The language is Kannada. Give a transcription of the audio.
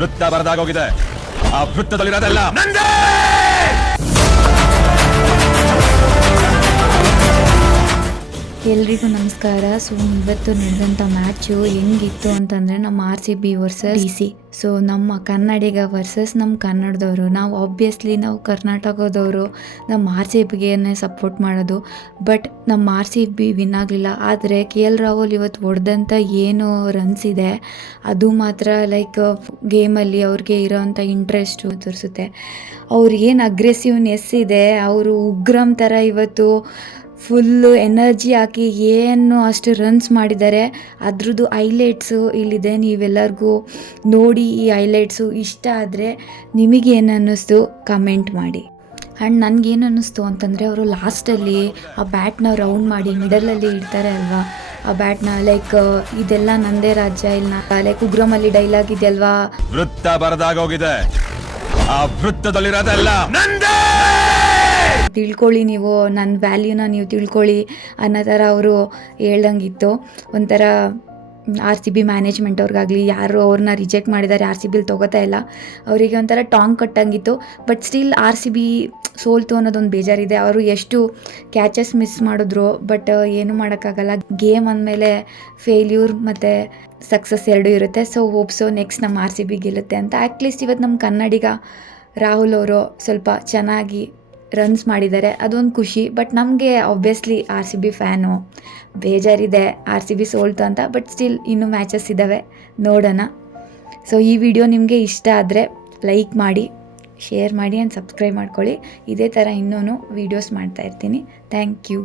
ವೃತ್ತ ಬರದಾಗೋಗಿದೆ. ಆ ವೃತ್ತದಲ್ಲಿರೋದೆಲ್ಲ ನಂದೇ. ಎಲ್ರಿಗೂ ನಮಸ್ಕಾರ. ಸೊ ಇವತ್ತು ನಡೆದಂಥ ಮ್ಯಾಚು ಹೆಂಗಿತ್ತು ಅಂತಂದರೆ ನಮ್ಮ RCB ವರ್ಸಸ್ DC. ಸೊ ನಮ್ಮ ಕನ್ನಡಿಗ ವರ್ಸಸ್ ನಮ್ಮ ಕನ್ನಡದವರು. ನಾವು ಆಬ್ವಿಯಸ್ಲಿ ನಾವು ಕರ್ನಾಟಕದವರು ನಮ್ಮ RCBಗೆ ಸಪೋರ್ಟ್ ಮಾಡೋದು. ಬಟ್ ನಮ್ಮ RCB ವಿನ್ ಆಗಲಿಲ್ಲ. ಆದರೆ KL ರಾಹುಲ್ ಇವತ್ತು ಹೊಡೆದಂಥ ಏನು ರನ್ಸ್ ಇದೆ ಅದು ಮಾತ್ರ ಲೈಕ್ ಗೇಮಲ್ಲಿ ಅವ್ರಿಗೆ ಇರೋವಂಥ ಇಂಟ್ರೆಸ್ಟು ತೋರಿಸುತ್ತೆ. ಅವ್ರಿಗೇನು ಅಗ್ರೆಸಿವ್ನೆಸ್ ಇದೆ, ಅವರು ಉಗ್ರಂ ಥರ ಇವತ್ತು ಫುಲ್ಲು ಎನರ್ಜಿ ಹಾಕಿ ಏನು ಅಷ್ಟು ರನ್ಸ್ ಮಾಡಿದ್ದಾರೆ. ಅದ್ರದ್ದು ಹೈಲೈಟ್ಸು ಇಲ್ಲಿದೆ, ನೀವೆಲ್ಲರಿಗೂ ನೋಡಿ. ಈ ಹೈಲೈಟ್ಸು ಇಷ್ಟ ಆದರೆ ನಿಮಗೇನು ಅನ್ನಿಸ್ತು ಕಮೆಂಟ್ ಮಾಡಿ. ಆ್ಯಂಡ್ ನನಗೇನು ಅನ್ನಿಸ್ತು ಅಂತಂದರೆ ಅವರು ಲಾಸ್ಟಲ್ಲಿ ಆ ಬ್ಯಾಟ್ನ ರೌಂಡ್ ಮಾಡಿ ಮಿಡಲಲ್ಲಿ ಇಡ್ತಾರೆ ಅಲ್ವಾ, ಆ ಬ್ಯಾಟ್ನ ಲೈಕ್ ಇದೆಲ್ಲ ನಂದೇ ರಾಜ್ಯ ಇಲ್ಲ ಲೈಕ್ ಉಗ್ರಮಲ್ಲಿ ಡೈಲಾಗ್ ಇದೆಯಲ್ವಾ, ವೃತ್ತ ಬರದಾಗೋಗಿದೆ. ಆ ವೃತ್ತದಲ್ಲಿರೋದೆಲ್ಲ ನಂದೇ. ತಿಳ್ಕೊಳ್ಳಿ, ನೀವು ನನ್ನ ವ್ಯಾಲ್ಯೂನ ನೀವು ತಿಳ್ಕೊಳ್ಳಿ ಅನ್ನೋ ಥರ ಅವರು ಹೇಳ್ದಂಗಿತ್ತು. ಒಂಥರ RCB ಮ್ಯಾನೇಜ್ಮೆಂಟ್ ಅವ್ರಿಗಾಗಲಿ ಯಾರು ಅವ್ರನ್ನ ರಿಜೆಕ್ಟ್ ಮಾಡಿದ್ದಾರೆ, RCBಲಿ ತೊಗೋತಾ ಇಲ್ಲ, ಅವರಿಗೆ ಒಂಥರ ಟಾಂಗ್ ಕಟ್ಟಂಗಿತ್ತು. ಬಟ್ ಸ್ಟಿಲ್ RCB ಸೋಲ್ತು ಅನ್ನೋದೊಂದು ಬೇಜಾರಿದೆ. ಅವರು ಎಷ್ಟು ಕ್ಯಾಚಸ್ ಮಿಸ್ ಮಾಡಿದ್ರು, ಬಟ್ ಏನು ಮಾಡೋಕ್ಕಾಗಲ್ಲ. ಗೇಮ್ ಅಂದಮೇಲೆ ಫೇಲ್ಯೂರ್ ಮತ್ತು ಸಕ್ಸಸ್ ಎರಡೂ ಇರುತ್ತೆ. ಸೊ ಹೋಪ್ಸೋ ನೆಕ್ಸ್ಟ್ ನಮ್ಮ RCB ಗೆಲ್ಲುತ್ತೆ ಅಂತ. ಅಟ್ಲೀಸ್ಟ್ ಇವತ್ತು ನಮ್ಮ ಕನ್ನಡಿಗ ರಾಹುಲ್ ಅವರು ಸ್ವಲ್ಪ ಚೆನ್ನಾಗಿ ರನ್ಸ್ ಮಾಡಿದ್ದಾರೆ, ಅದೊಂದು ಖುಷಿ. ಬಟ್ ನಮಗೆ ಆಬ್ವಿಯಸ್ಲಿ RCB ಫ್ಯಾನು ಬೇಜಾರಿದೆ RCB ಸೋಲ್ತು ಅಂತ. ಬಟ್ ಸ್ಟಿಲ್ ಇನ್ನೂ ಮ್ಯಾಚಸ್ ಇದ್ದಾವೆ, ನೋಡೋಣ. ಸೊ ಈ ವಿಡಿಯೋ ನಿಮಗೆ ಇಷ್ಟ ಆದರೆ ಲೈಕ್ ಮಾಡಿ, ಶೇರ್ ಮಾಡಿ ಆ್ಯಂಡ್ ಸಬ್ಸ್ಕ್ರೈಬ್ ಮಾಡ್ಕೊಳ್ಳಿ. ಇದೇ ಥರ ಇನ್ನೂ ವೀಡಿಯೋಸ್ ಮಾಡ್ತಾಯಿರ್ತೀನಿ. Thank you.